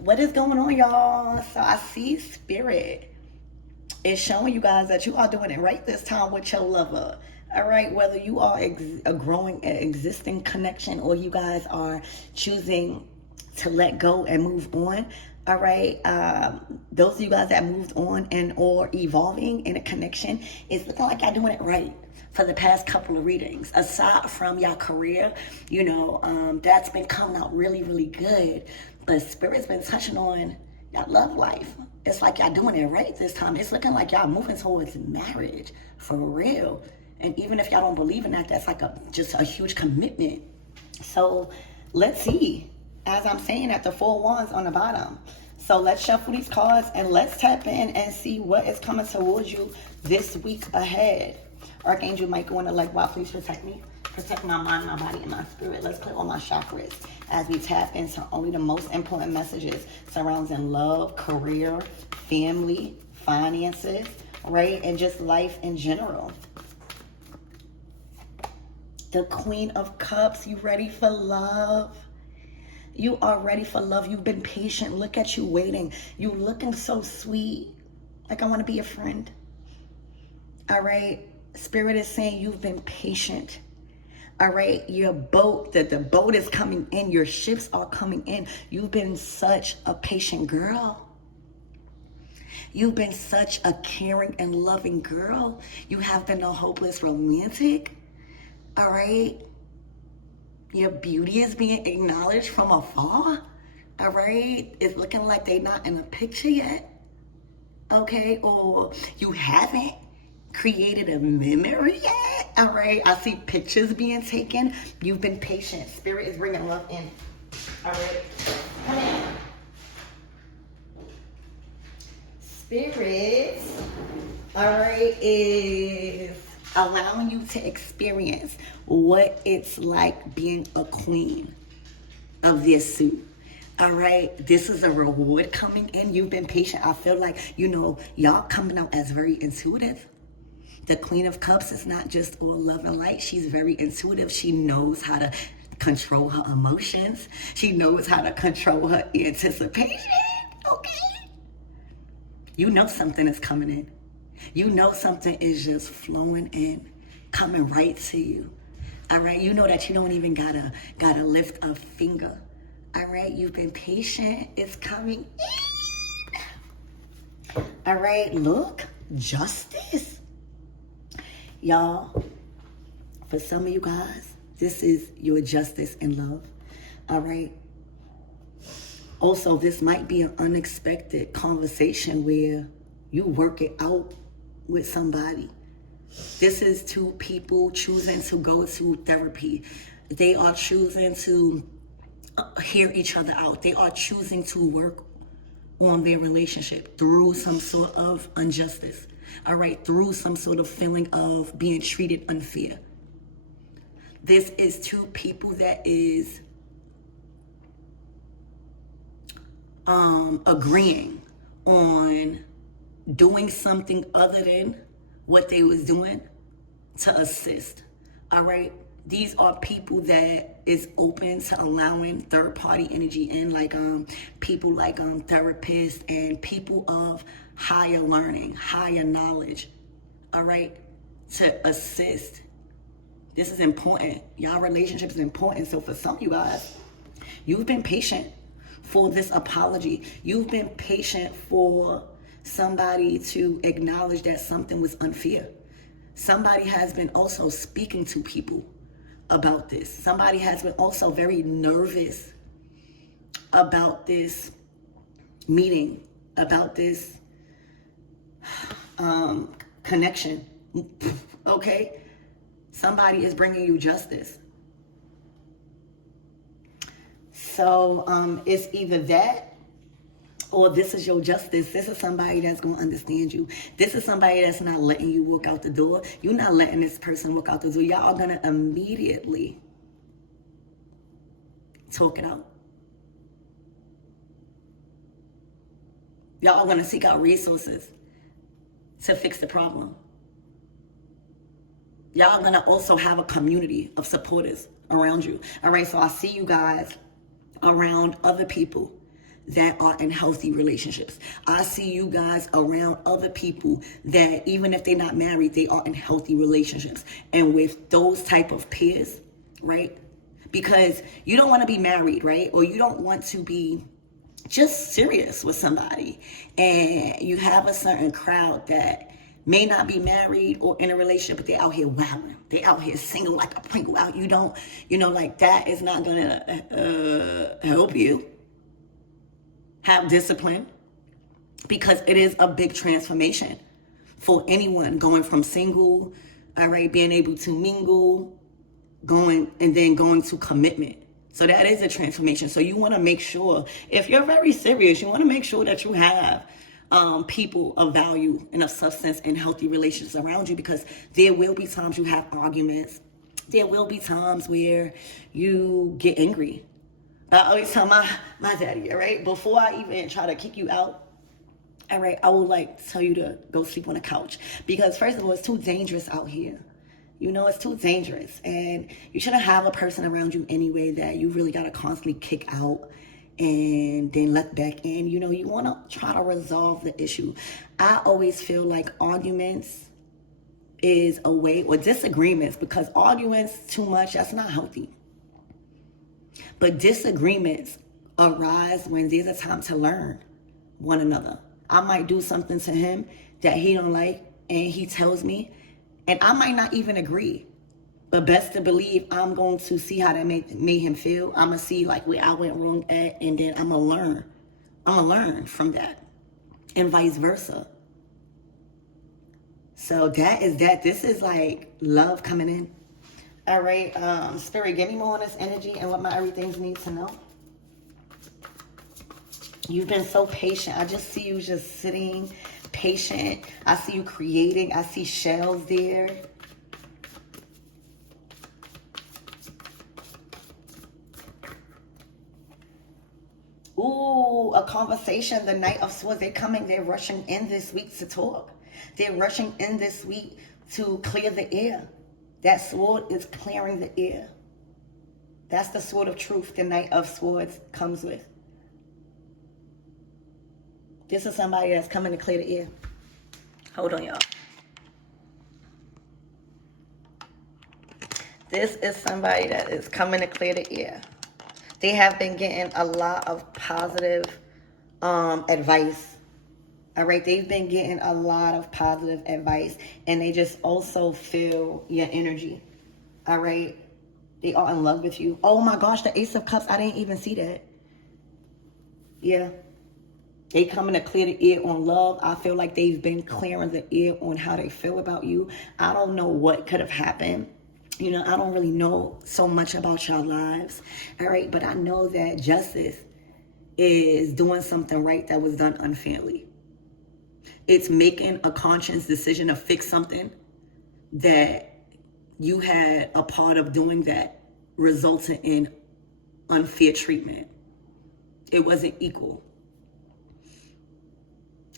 What is going on, y'all? So I see Spirit is showing you guys that you are doing it right this time with your lover. All right, whether you are a growing an existing connection or you guys are choosing to let go and move on. All right, those of you guys that moved on and or evolving in a connection, it's looking like y'all doing it right for the past couple of readings. Aside from your career, that's been coming out really, really good. But Spirit's been touching on y'all love life. It's like y'all doing it right this time. It's looking like y'all moving towards marriage for real. And even if y'all don't believe in that, that's like just a huge commitment. So let's see. As I'm saying at the 4 wands on the bottom. So let's shuffle these cards and let's tap in and see what is coming towards you this week ahead. Archangel Michael and the Wow, please protect me. Protect my mind, my body, and my spirit. Let's clear all my chakras as we tap into only the most important messages surrounding love, career, family, finances, right? And just life in general. The Queen of Cups, you ready for love? You are ready for love. You've been patient. Look at you waiting. You looking so sweet. Like I want to be a friend. All right. Spirit is saying you've been patient. All right, your boat, the boat is coming in. Your ships are coming in. You've been such a patient girl. You've been such a caring and loving girl. You have been a hopeless romantic. All right. Your beauty is being acknowledged from afar. All right. It's looking like they're not in a picture yet. Okay. Or you haven't created a memory yet. All right, I see pictures being taken. You've been patient. Spirit is bringing love in. All right, come in. Spirit, all right, is allowing you to experience what it's like being a queen of this suit. All right, this is a reward coming in. You've been patient. I feel like, y'all coming out as very intuitive. The Queen of Cups is not just all love and light. She's very intuitive. She knows how to control her emotions. She knows how to control her anticipation. Okay? You know something is coming in. You know something is just flowing in, coming right to you. All right? You know that you don't even gotta lift a finger. All right? You've been patient. It's coming in. All right? Look, justice. Y'all, for some of you guys, this is your justice in love, all right? Also, this might be an unexpected conversation where you work it out with somebody. This is 2 people choosing to go to therapy. They are choosing to hear each other out. They are choosing to work on their relationship through some sort of injustice. All right, through some sort of feeling of being treated unfair. This is 2 people that is agreeing on doing something other than what they was doing to assist. All right, these are people that is open to allowing third-party energy in, like people like therapists and people of higher learning, higher knowledge, all right, to assist. This is important. Y'all relationship is important. So for some of you guys, you've been patient for this apology. You've been patient for somebody to acknowledge that something was unfair. Somebody has been also speaking to people about this. Somebody has been also very nervous about this meeting, about this connection. Okay? Somebody is bringing you justice. So it's either that or this is your justice. This is somebody that's going to understand you. This is somebody that's not letting you walk out the door. You're not letting this person walk out the door. Y'all are going to immediately talk it out. Y'all are going to seek out resources to fix the problem. Y'all are going to also have a community of supporters around you. All right, so I see you guys around other people that are in healthy relationships. I see you guys around other people that even if they're not married, they are in healthy relationships. And with those type of peers, right? Because you don't want to be married, right? Or you don't want to be just serious with somebody. And you have a certain crowd that may not be married or in a relationship, but they're out here wilding. They're out here single like a Pringle out. You don't, like that is not going to help you have discipline, because it is a big transformation for anyone going from single, all right, being able to mingle, going to commitment. So that is a transformation. So you want to make sure, if you're very serious, you want to make sure that you have people of value and of substance and healthy relationships around you, because there will be times you have arguments. There will be times where you get angry. I always tell my daddy, all right, before I even try to kick you out, all right, I would tell you to go sleep on the couch, because first of all, it's too dangerous out here. It's too dangerous, and you shouldn't have a person around you anyway that you really got to constantly kick out and then let back in. You want to try to resolve the issue. I always feel like arguments is a way, or disagreements, because arguments too much, that's not healthy. But disagreements arise when there's a time to learn one another. I might do something to him that he don't like, and he tells me, and I might not even agree. But best to believe I'm going to see how that made him feel. I'm going to see where I went wrong at, and then I'm going to learn. I'm going to learn from that, and vice versa. So that is that. This is love coming in. All right, Spirit, give me more on this energy and what my everythings need to know. You've been so patient. I just see you just sitting patient. I see you creating. I see shells there. Ooh, a conversation, the Knight of Swords. They're rushing in this week to talk. They're rushing in this week to clear the air. That sword is clearing the air. That's the sword of truth the Knight of Swords comes with. This is somebody that's coming to clear the air. Hold on, y'all. This is somebody that is coming to clear the air. They have been getting a lot of positive advice. All right, they've been getting a lot of positive advice, and they just also feel your energy. All right, they are in love with you. Oh my gosh, the Ace of Cups, I didn't even see that. Yeah, they coming to clear the air on love. I feel like they've been clearing the air on how they feel about you. I don't know what could have happened. I don't really know so much about your lives. All right, but I know that justice is doing something right that was done unfairly. It's making a conscious decision to fix something that you had a part of doing that resulted in unfair treatment. It wasn't equal.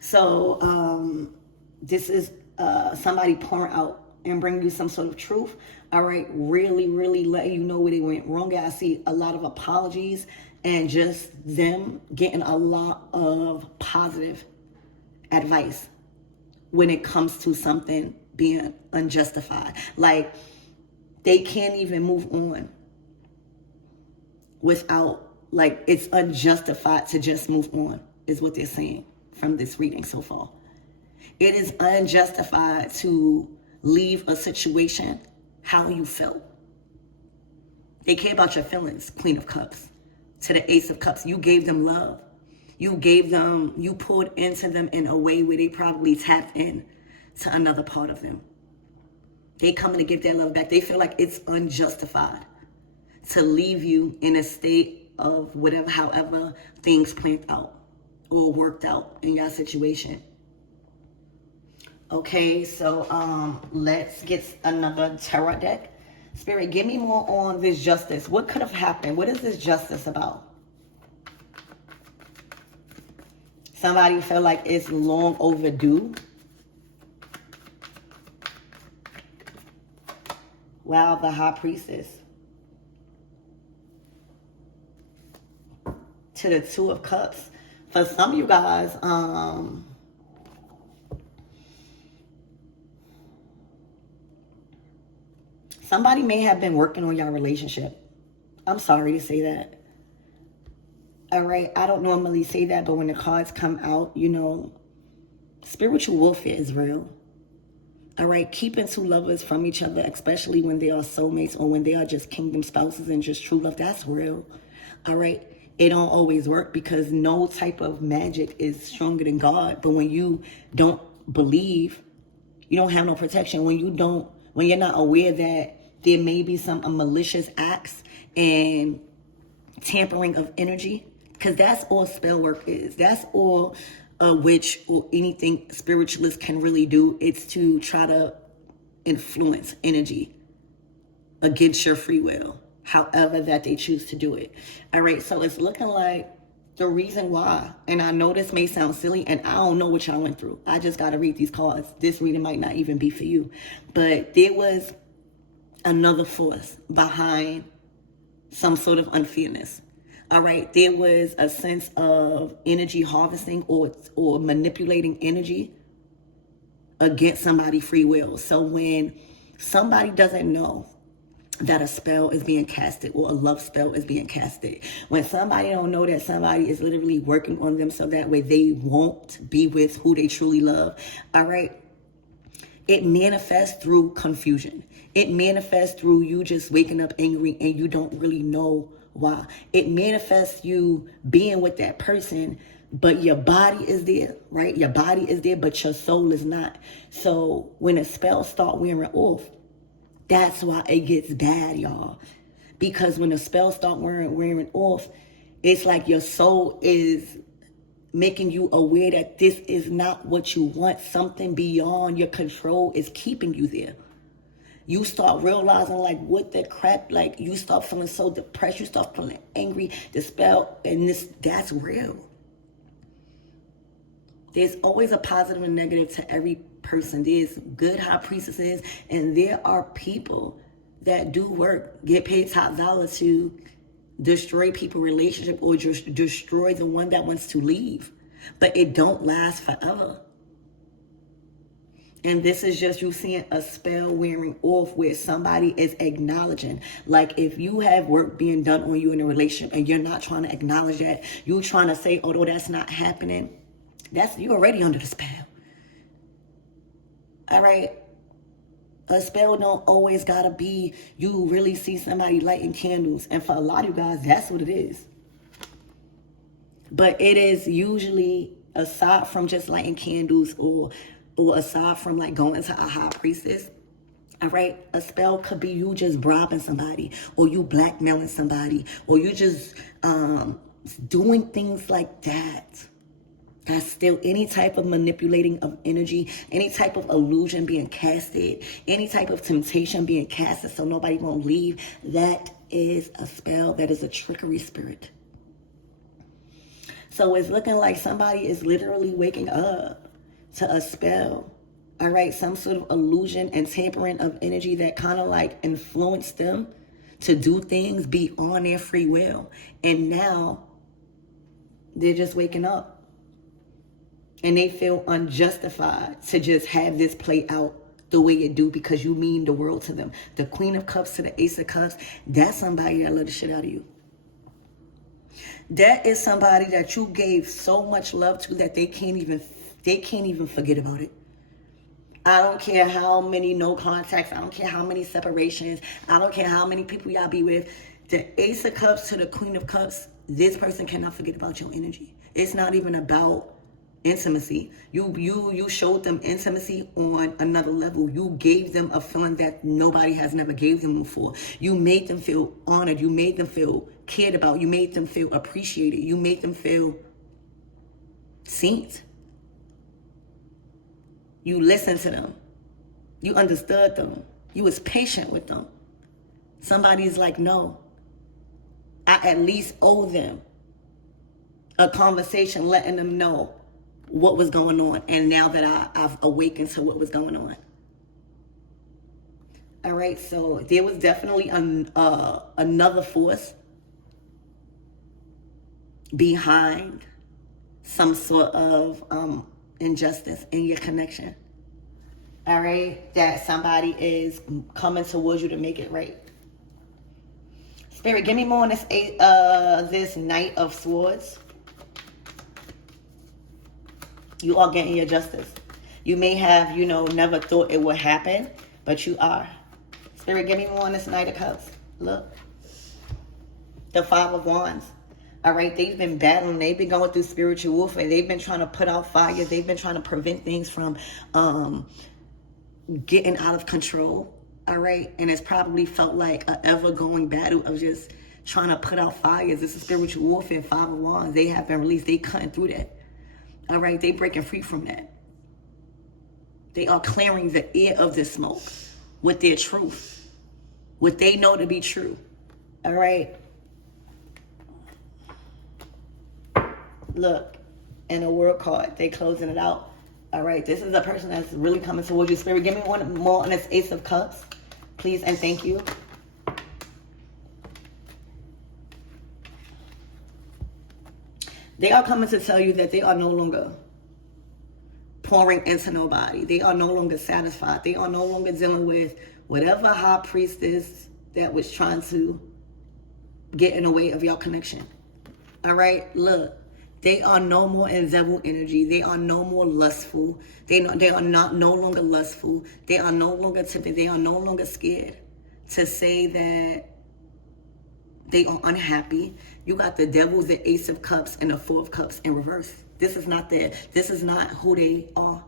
So this is somebody pouring out and bring you some sort of truth. All right, really, really let you know where they went wrong. I see a lot of apologies and just them getting a lot of positive advice when it comes to something being unjustified. They can't even move on without, it's unjustified to just move on, is what they're saying from this reading so far. It is unjustified to leave a situation how you felt. They care about your feelings, Queen of Cups. To the Ace of Cups, you gave them love. You poured into them in a way where they probably tapped in to another part of them. They coming to give their love back. They feel like it's unjustified to leave you in a state of whatever, however things planned out or worked out in your situation. Okay, so let's get another tarot deck. Spirit, give me more on this justice. What could have happened? What is this justice about? Somebody feel like it's long overdue. Wow, the High Priestess. To the Two of Cups. For some of you guys, somebody may have been working on your relationship. I'm sorry to say that. All right, I don't normally say that, but when the cards come out, you know, spiritual warfare is real. All right, keeping two lovers from each other, especially when they are soulmates or when they are just kingdom spouses and just true love, that's real. All right, it don't always work because no type of magic is stronger than God. But when you don't believe, you don't have no protection. When you're not aware that there may be some malicious acts and tampering of energy, because that's all spell work is. That's all a witch or anything spiritualist can really do. It's to try to influence energy against your free will, however that they choose to do it. All right, so it's looking like the reason why, and I know this may sound silly, and I don't know what y'all went through. I just got to read these cards. This reading might not even be for you. But there was another force behind some sort of unfairness. All right, there was a sense of energy harvesting or manipulating energy against somebody's free will. So when somebody doesn't know that a spell is being casted or a love spell is being casted, when somebody don't know that somebody is literally working on them so that way they won't be with who they truly love, all right, it manifests through confusion. It manifests through you just waking up angry and you don't really know why. It manifests you being with that person, but your body is there, right? Your body is there, but your soul is not. So when a spell start wearing off, that's why it gets bad, y'all. Because when the spell start wearing off, it's like your soul is making you aware that this is not what you want. Something beyond your control is keeping you there. You start realizing like what the crap, like you start feeling so depressed, you start feeling angry, the spell, and that's real. There's always a positive and negative to every person. There's good high priestesses, and there are people that do work, get paid top dollar to destroy people's relationship or just destroy the one that wants to leave. But it don't last forever. And this is just you seeing a spell wearing off where somebody is acknowledging. Like if you have work being done on you in a relationship and you're not trying to acknowledge that, you're trying to say, although that's not happening, you're already under the spell. All right. A spell don't always gotta be you really see somebody lighting candles. And for a lot of you guys, that's what it is. But it is usually, aside from just lighting candles or aside from like going to a high priestess, all right, a spell could be you just bribing somebody or you blackmailing somebody or you just doing things like that. That's still any type of manipulating of energy, any type of illusion being casted, any type of temptation being casted so nobody won't leave. That is a spell. That is a trickery spirit. So it's looking like somebody is literally waking up to a spell. All right, some sort of illusion and tampering of energy that kind of like influenced them to do things beyond their free will. And now they're just waking up. And they feel unjustified to just have this play out the way it do because you mean the world to them. The Queen of Cups to the Ace of Cups, that's somebody that love the shit out of you. That is somebody that you gave so much love to that they can't even forget about it. I don't care how many no contacts, I don't care how many separations, I don't care how many people y'all be with. The Ace of Cups to the Queen of Cups, this person cannot forget about your energy. It's not even about intimacy. You showed them intimacy on another level. You gave them a feeling that nobody has never gave them before. You made them feel honored. You made them feel cared about. You made them feel appreciated. You made them feel seen. You listened to them. You understood them. You was patient with them. Somebody's like, no, I at least owe them a conversation letting them know what was going on, and now that I've awakened to what was going on. All right, so there was definitely another force behind some sort of injustice in your connection. All right, that somebody is coming towards you to make it right. Spirit, give me more on this Knight of Swords. You are getting your justice. You may have, never thought it would happen, but you are. Spirit, give me more on this Knight of Cups. Look. The Five of Wands. All right, they've been battling. They've been going through spiritual warfare. They've been trying to put out fires. They've been trying to prevent things from getting out of control. All right, and it's probably felt like an ever-going battle of just trying to put out fires. This is spiritual warfare. Five of Wands. They have been released. They cutting through that. All right, they breaking free from that. They are clearing the air of the smoke with their truth, what they know to be true. All right. Look, and a World card. They closing it out. All right, this is a person that's really coming towards you. Spirit, give me one more on this Ace of Cups, please, and thank you. They are coming to tell you that they are no longer pouring into nobody. They are no longer satisfied. They are no longer dealing with whatever high priestess that was trying to get in the way of your connection. All right, look. They are no more in devil energy. They are no more lustful. They are no longer lustful. They are no longer timid. They are no longer scared to say that they are unhappy. You got the Devil, the Ace of Cups, and the Four of Cups in reverse. This is not who they are.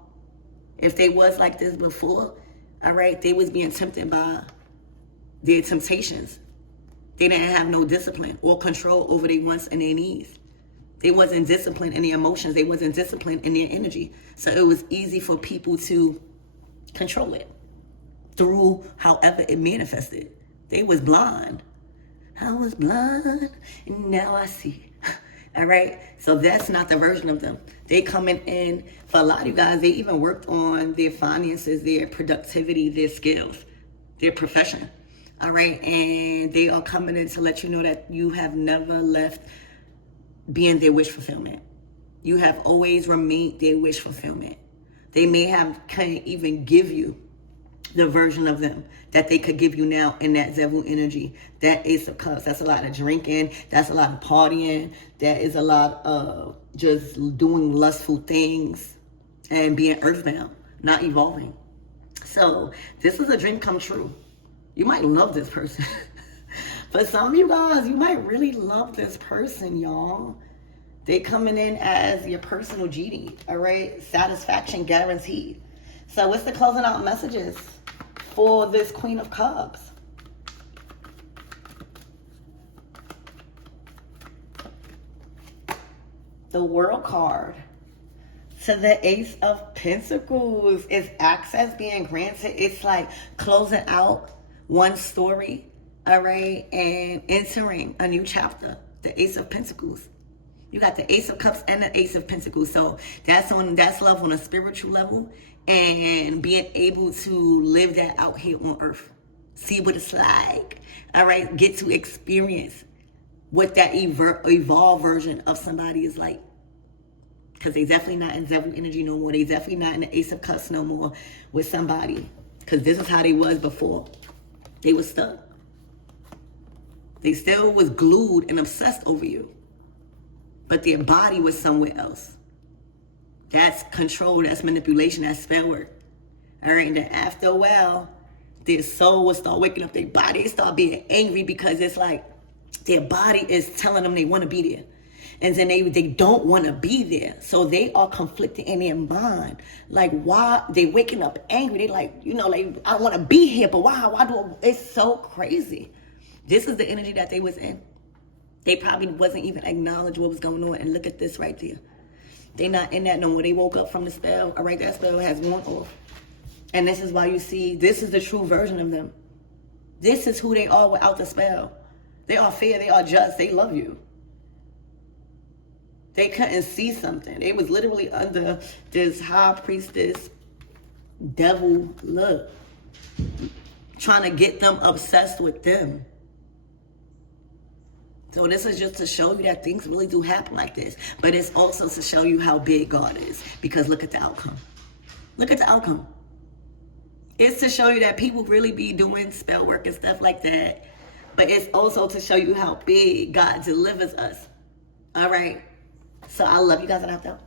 If they was like this before, all right, they was being tempted by their temptations. They didn't have no discipline or control over their wants and their needs. They wasn't disciplined in their emotions. They wasn't disciplined in their energy. So it was easy for people to control it through however it manifested. They was blind. I was blind and now I see. All right. So that's not the version of them. They coming in, for a lot of you guys, they even worked on their finances, their productivity, their skills, their profession. All right. And they are coming in to let you know that you have never left being their wish fulfillment. You have always remained their wish fulfillment. They can't even give you the version of them that they could give you now in that devil energy, that Ace of Cups. That's a lot of drinking. That's a lot of partying. That is a lot of just doing lustful things and being earthbound, not evolving. So this is a dream come true. You might love this person. For some of you guys, you might really love this person, y'all. They coming in as your personal genie, all right? Satisfaction guaranteed. So what's the closing out messages for this Queen of Cups? The World card to the Ace of Pentacles is access being granted. It's like closing out one story. All right, and entering a new chapter, the Ace of Pentacles. You got the Ace of Cups and the Ace of Pentacles. So that's love on a spiritual level and being able to live that out here on earth. See what it's like. All right, get to experience what that evolved version of somebody is like. Because they definitely not in devil energy no more. They definitely not in the Ace of Cups no more with somebody. Because this is how they was before. They was stuck. They still was glued and obsessed over you. But their body was somewhere else. That's control, that's manipulation, that's spell work. All right, and then after a while, their soul will start waking up their body. They start being angry because it's like their body is telling them they want to be there. And then they don't want to be there. So they are conflicted in their mind. Like, why? They waking up angry. They like, I want to be here, but why? It's so crazy. This is the energy that they was in. They probably wasn't even acknowledge what was going on. And look at this right there. They not in that no more. They woke up from the spell. All right, that spell has worn off. And this is why you see, this is the true version of them. This is who they are without the spell. They are fair. They are just. They love you. They couldn't see something. They was literally under this high priestess devil look. Trying to get them obsessed with them. So this is just to show you that things really do happen like this. But it's also to show you how big God is. Because look at the outcome. Look at the outcome. It's to show you that people really be doing spell work and stuff like that. But it's also to show you how big God delivers us. All right. So I love you guys, and I'm out.